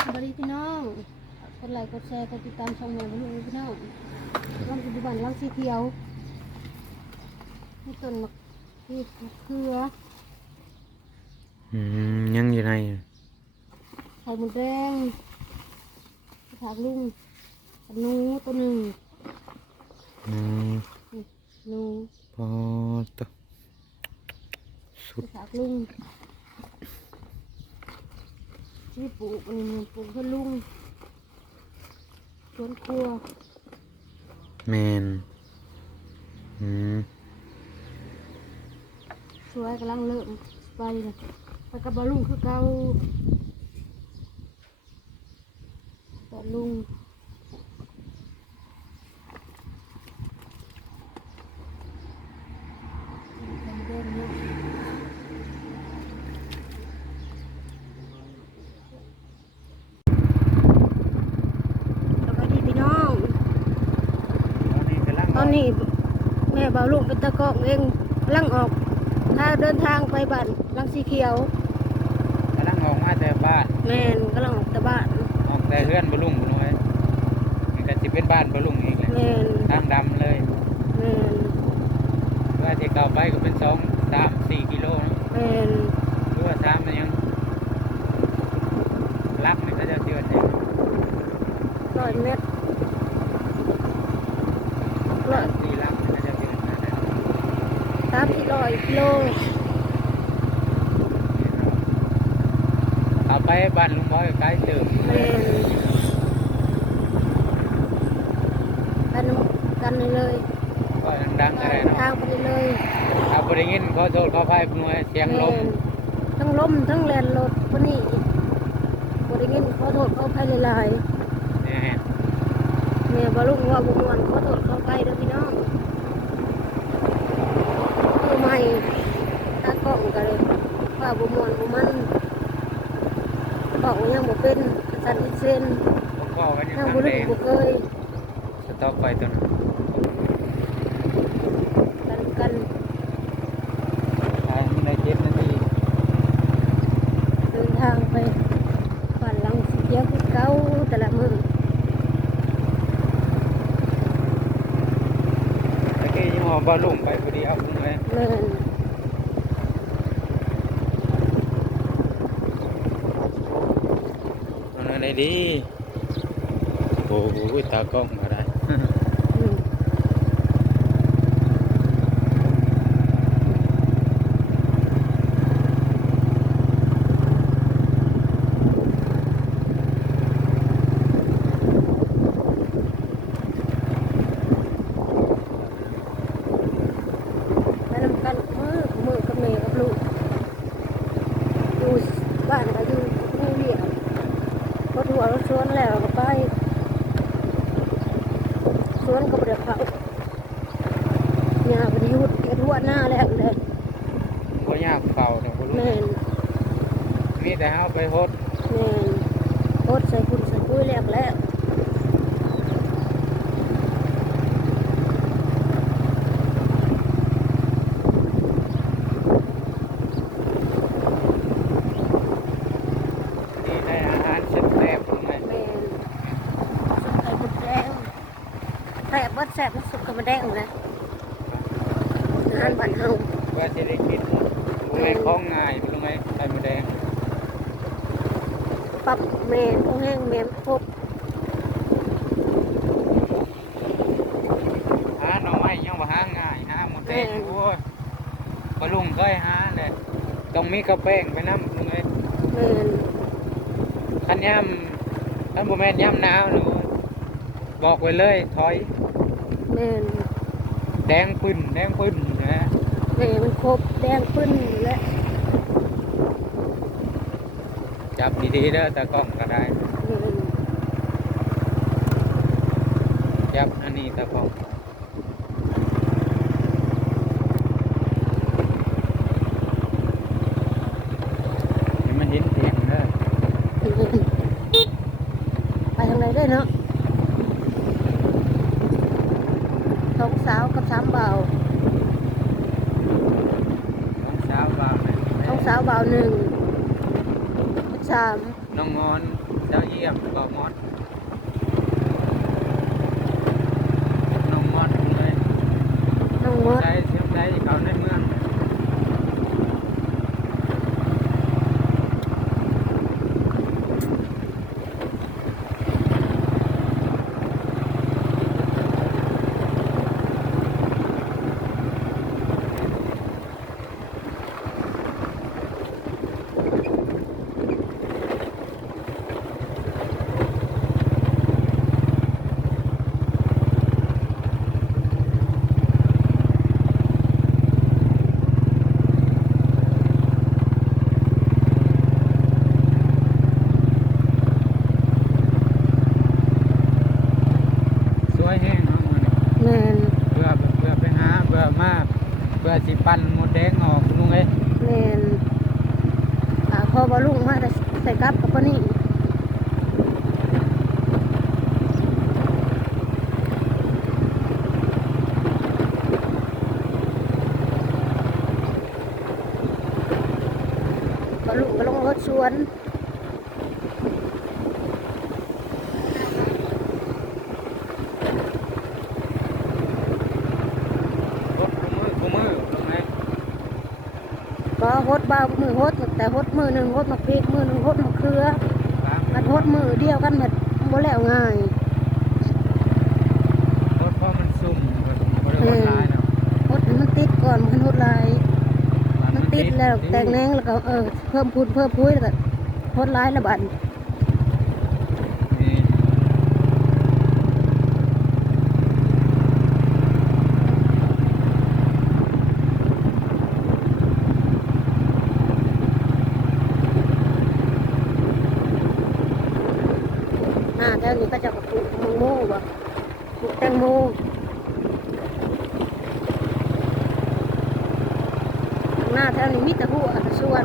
สวัสดีพี่น้องกดไลค์กดแชร์กดติดตามช่องแม่บุญลูกพี่น้องร่องปัจจุบันร่องสีเขียวนี่ต้นมะพริกมะเขืออืมยังอยู่ในไข่มดแดงผักลุงกับหนูตัวหนึ่งอืมหนูพอตะสุดผักลุง ที่ปลูกอันนี้ปลูกเพื่อลุงสวนครัวแมนอืมสวยกำลังเริ่มไปเลยไปกับบอลลุงคือเก่าบอลลุงเดินเนาะสวัสดีพี่น้อง ตอ นนี้แม่บ่าวลูกเป็นตะกร้องเองกำลังออกถ้าเดินทางไปบ้านลังสีเขียวกำลังออกมาแต่บ้านแม่นกำลังออกจากบ้านออกแต่เพื่อนบลุงบุน้อยนี่ก็จะเป็นบ้านบลุงอีกแหละแม่นทางดำเลย แม่น เพื่อที่เก่าไปก็เป็นสองสามสี่กิโลเนอะ แม่น หรือว่าสามมันยังรักนี่ก็จะเจือเอง ร้อยเมตรร้อย สี่รักนี่ก็จะเจือนะ สามสี่ร้อยกิโล เอาไป บ้านลุงบอยใกล้เติมแม่นกันกันเลยก็ดังๆอะไรเนาะทางไปเลยเอาบริเงินขอโทษขออภัยหน่วยเสียงลมแม่นทั้งลมทั้งแลนรถวันนี้บริเงินขอโทษขอภัยหลายๆเนี่ยแม่บาลุงว่าบุมวนขอโทษขอไปเด้อพี่น้องคือไม่ตากล้องกันเลยว่าบุมวนบุมัน บอกว่ายังบ่เป็นสันอิเซนผมก็กันอยู่ยังทางบ่แดรู้งบ่เคยสต็อกไปตัวนั้นกันกันทางในเจ็ดนาทีเดินทางไปบ้านหลังสีเขียวคือเก่าแต่ละมื้อตะกี้ยังหอบอลลุ่มไปพอดีเอาลุงเลยแม่น ตอนนั้น ได้ดี โอ้โหตากล้องมาได้ อืม ไปนำกันมือมือกับแม่กับลูกอยู่บ้านก็อยู่นี่เรียกรถหัวรถสวนแล้วก็ไปสวนก็บ่ได้เขาหญ้าบ่ได้หยุดเฮ็ดหัวหน้าแล้วเลย ก็ยากเข่าเนี่ยบ่รู้ แม่น มี แต่เอาไปโฮดแม่นโคตรใส่คุณใส่ปุ้ยแล้วแล้วนี่ได้อาหารเสร็จแซ่บลุงเลยแม่นสุกไข่มดแดงแซ่บบ่แซ่บมันสุกไข่มดแดงเลยอาหารบ้านเฮาว่าจะได้กินลุงเลยคล้องง่ายลุงเลยไข่มดแดง ปรับแม่นผู้แห้งแม่นพบหาหน่อไม้ยังบ่หาง่ายหาหมดแดงโอ้ยบอลุงเคยหาเลยต้องมีกระแป้งไปน้ำลุงเลยแม่นขันย่ำขันบ่แม่นย่ำหนาวหนูบอกไว้เลยถอยแม่นแดงปืนแดงปืนนะแม่มันครบแดงขึ้นและ จับดีๆเด้อตากล้องก็ได้แม่นจับอันนี้ตากล้องให้มันเห็นเสียงเด้อไปทางไหนได้เนาะสองสาวกับสามบ่าวตอนเช้าว่าแม่สองสาวบ่าวหนึ่งเป็นสาม เน้องงอน เจ้าเยี่ยมก็มอดน้องมอดเลย น้องมด ใจเสียมใจเขาในเมือง สวยแห้งเนาะมื้อนี้ แม่น เบื่อเบื่อไปหาเบื่อมากเบื่อสิปั่นหมดแดงออกลุงเอ้ย แม่นอ่าพอบ่ลุงมาแต่ ใส่กับกับปนี่ก็ลูกก็ลงรถสวน รถกูมือกูมือลุงเอ้ย ก็ฮดบ่าวมือฮดแต่ฮดมือหนึ่งฮดมะพริกมือหนึ่งฮดมะเขือครับมันฮดมือเดียวกันมันบ่แล้วง่ายรถเพราะมันซุ่มบ่ได้รถหลายเนาะฮดให้มันติดก่อนมันฮดลายมันติดแล้วแต่งแหนงแล้วก็เออเพิ่มพูนเพิ่มพุ้ยแล้วก็ฮดลายแล้วบัด นี่ หน้าแถวนี้ก็จะปลูกมังโม่บ่ปลูกแตงโมหน้าแถวนี้มีแต่หัวแต่สวน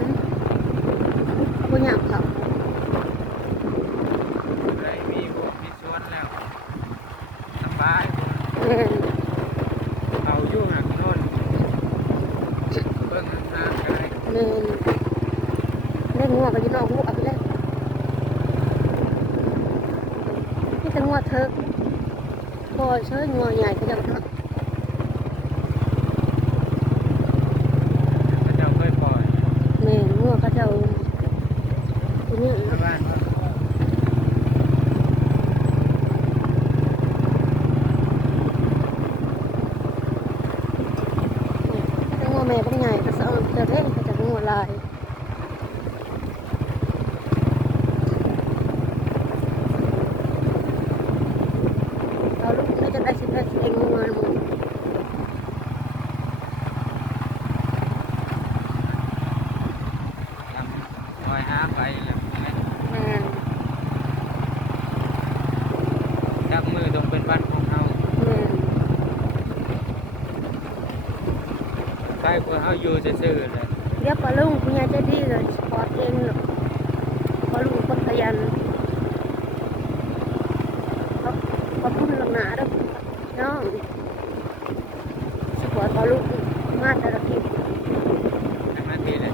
บ่อยากเขา ได้มีพวกมีสวนแล้วสบาย แม่น เอาอยู่น่ะโน่นเบิ่งห่างๆก็ได้ แม่น เล่นอก็อยู่นอกหัวไปแล้วนี่จะงัวเถิกพอเชิญงัวใหญ่ก็จะเนาะพระเจ้าเคยปล่อย แม่นงัวก็จะเอาตัวนี้ ชาวบ้านว่า แต่งัวแม่พวกใหญ่ก็จะเอาจะเล่นก็จะงัวลาย เอาลูกนี่จะได้สิได้สิเองงัวมึง ทำคอยหา ไปแล้วแม่นจักมือต้องเป็นวันของเฮาแม่นใครกว่าเฮาอยู่ซื่อๆเลยเรียกปลาลุงคุณยายใจดีเลยสปอร์ตเองหรอกปลาลุงคนขยันขอบขอบคุณหลังหนาด้อน้องสปอร์ตปลาลุงมาแต่ละที จังนาทีเลย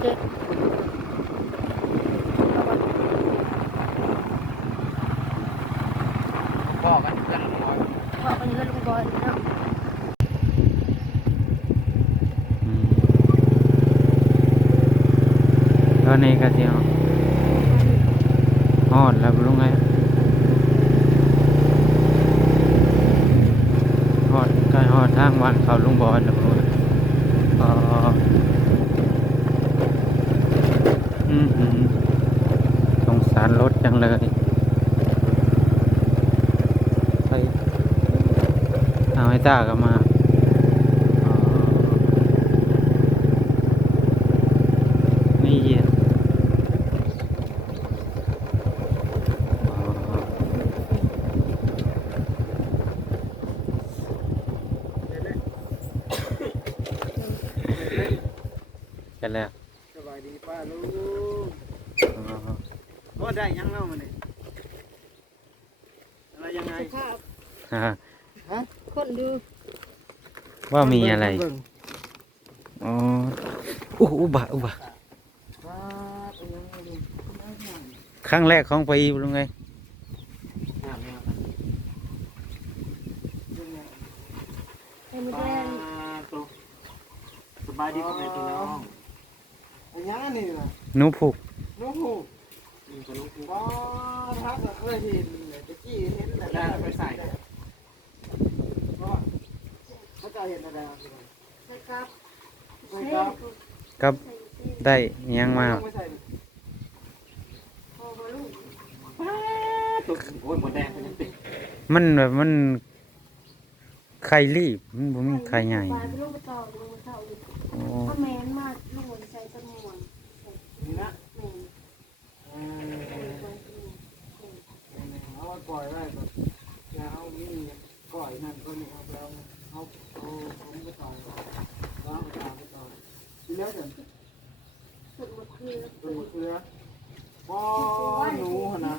เด็ก พ่อกันเพื่อนหมด พ่อคนนี้ก็ลุงบอยเนาะ ตอนนี้ก็เดียวฮอดแล้วลุงไงฮอดใกล้ฮอดทางบ้านเขาลุงบอยแล้วลุงอ๋ออืมสงสารรถจังเลยไปเอาไอ้ตาก็มาอ๋อนี่เย็นอ๋อ กันแล้วสบายดีป้าลูกอ๋อว่าได้ยังเล่ามาเนี่ยอะไรยังไงสภาพฮะคนดู ว่ามีอะไรเบิ่งอ๋ออู้อุบะอุบะว้าเป็นยังไงดีน้ำหนักครั้งแรกของไปอีลุงไง น้ำเนี่ย ให้มัน ปลา แดง ตัวสบายดีพ่อแม่พี่น้องอันยังอันนี้ล่ะ หนูผูก ลูกหูนี่ก็ลูกหูว้าทักก็เคยเห็นเลยตะกี้เห็นแต่ได้ไปใส่ก็เขาจะเห็นอะไรอะ ใส่ครับ ใส่ครับ กับ ได้อิหยังมาตุ๊กโอ้ยหมดแดงไปยังติดมันแบบมันไข่รีบมันบ่มีไข่ใหญ่ปลาไปลูกไปต่อลูกไปต่อลูกโอ้ถ้าแมนมากลูกใส่จมูกนี่นะแมนเออเอาปล่อยไว้แบบอย่าเอามีปล่อยนั่นก็นี่เอาแล้วเอาเอาผมไปต่อยล้างไปต่อยไปต่อยทีแล้วจะสุดหมดคือ ตัวเสือป้อหนูหนะ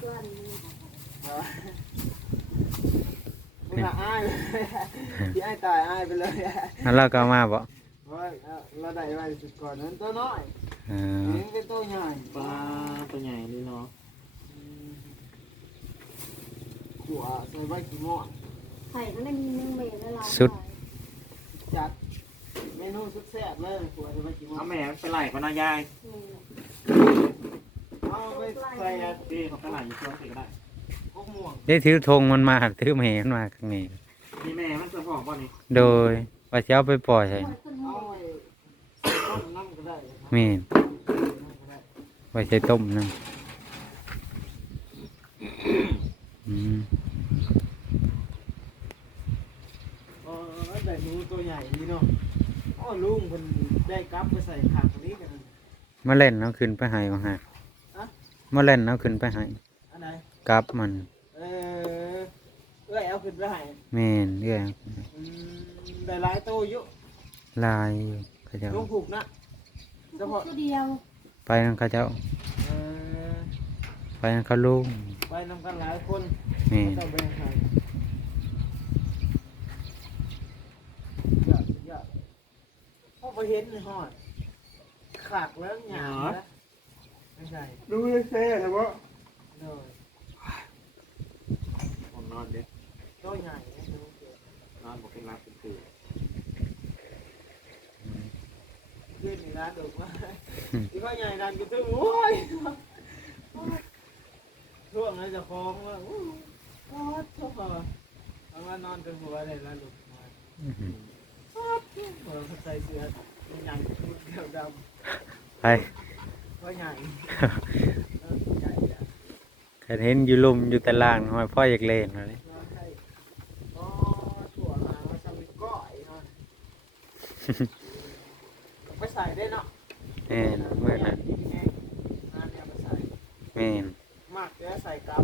ไม่น่าอายเลย ที่อายตายอายไปเลยแล้วเราก็เอามาบ่ว่าเราได้ไว้สุดก่อนนั้นตัวน้อยเออนี่เป็นตัวใหญ่ปลาตัวใหญ่นี่เนาะขัวใส่ใบกี่หม้อไข่นั่นมีนึ่งเมนแล้วเราจัดเมนูสุดแซ่บเลยขัวใส่ใบกี่หม้อเอาแม่ไปไหล่พนายายเอาไปใส่พี่เขาไปไหล่อยู่ช่วงสิก็ได้พวกม่วงได้ถือธงมันมาถือแหมันมาข้างนี้นี่แม่มันเสื้ อผองป่ะนี่โดยว่าจะเอาไปปล่อยใส่เอาไปต้มน้ำก็ได้แม่นไว้ใส่ต้มนั่นอืมเออแต่หนูตัวใหญ่นี่เนาะอ๋อลุงคนได้กลับไปใส่ผักนี้กัน มาเล่นเอาขึ้นไปให้มาฮะอะ มาเล่นเอาขึ้นไปให้อันไหนกลับมันเออเอ้ยเอาขึ้นไปให้แม่นเรื่อยอืม ได้หลายโตเยอะลายอยู่เขาเจ้าลุงผูกนะเฉพาะตัวเดียวไปนั่นเขาเจ้าเออไปนั่นเขาลุงไปนำกันหลายคนแม่นต้องแบ่งให้ยอดยอดพอไปเห็นในหอดขากแล้วหยาบนะไม่ใช่ดูเลยเซ่เหรอวะเลยผมนอนเด็กโตใหญ่นะดูเกิดนอนบอกเป็นรักเป็นคือ ขึ้นในร้านดุมากที่ว่าใหญ่ดันก็ตึ้งโอ้ยช่วงนั้นจะคล้องว่าโอ้โหชอบทำว่านอนจนหัวเลยร้านดุมาอื้อหือชอบเออใส่เสื้อใหญ่ชุดเขียวดไปำว่าใหญ่เออใหญ่อะเคยเห็นอยู่ลุมอยู่ตารางหอยพ่ออยากเล่นเลยแล้วให้อ๋อถั่ว ไปใส่ได้เนาะแม่นเมื่อนั้นงานเนี่ยไปใส่แม่นมากแล้วใส่กับ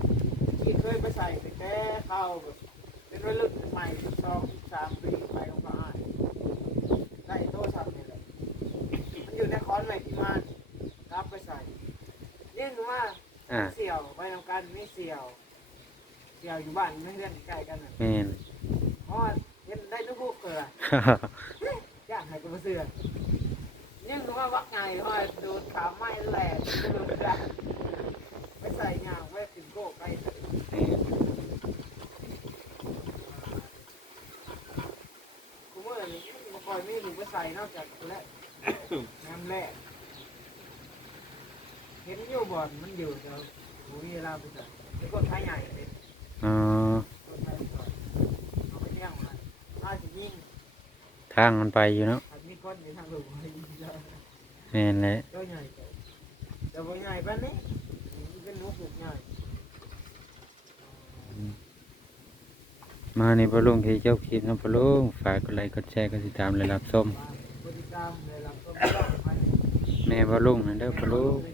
ที่เคยไปใส่แต่แก้เข้าแบบเป็นวัยรุ่นใหม่สองสามปีไปของเขาอ่านได้โต้สับนี่แหละมันอยู่ในคอนใหม่ที่มานรับไปใส่เรียกว่าอ่าเสี่ยวไปทำการไม่เสี่ยว เสี่ยวอยู่บ้านไม่เลื่อนใกล้กันน่ะแม่น เพราะว่าเห็นได้ลูกพวกเกลืออยากให้กูมาเสือ เนี่ยรู้ว่าวักไงเพราะว่าดูดขาไหม้แหลกจะดูได้ไปใส่ยางไว้ติดโก้ไปแม่นกูเมื่อนี้มาคอยมีหนูไปใส่นอกจากและน้ำแร่เห็นอยู่บ่อนมันอยู่เดี๋ยวกูมีเวลาไปใส่ไอ้คนท้ายใหญ่เลยอ๋อคนท้ายก่อนเอาไปเลี้ยงมันถ้าจะยิงทางมันไปอยู่เนาะอาจมีคนในทางหลวงให้ยิงเยอะ แม่นแหละ ก็ใหญ่ไปแต่ว่าใหญ่ปานนี้มันเป็นหนูปลูกใหญ่มาในพระลุงที่เจ้าคิดนะพระลุงฝากกดไลค์กดแชร์กดติดตามและรับชมบริกรรมในลำต้นก็ไปแม่พระลุงนั่นเด้อพระลุงไม่